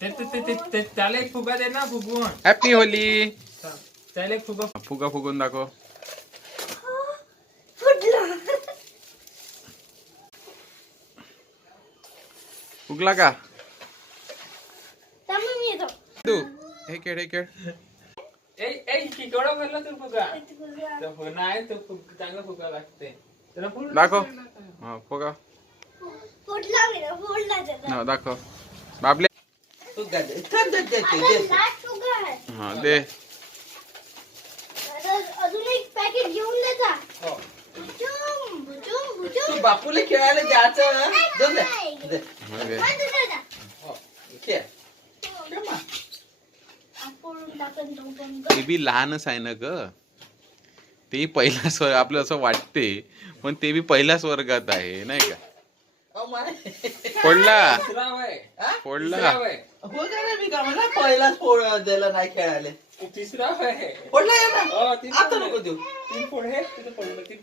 त्याला एक फुगा दे ना फुगवून. Happy Holy. त्याला एक फुगा. फुगा फुगून दाखव. फुगला का तू? हे खेळ हे खेळ. केवढा भरला तू फुगा? नाही तो चांगला फुगा लागते. दाखव. हा फुगा. हा दाखव. बाबले. हा दे. अजून एक पॅकेट घेऊन देता. तू बापूला खेळायला द्यायचं. ते बी लहानच आहे ना ग. ते पहिला स्वर्ग आपलं असं वाटते पण ते बी पहिल्याच वर्गात आहे नाही का. फोडला फोडला. हो ना मी का मला पहिलाच फोड द्यायला नाही खेळायला. तिसरा आहे. फोडला ना आता नको देऊ. 3 फोड आहे.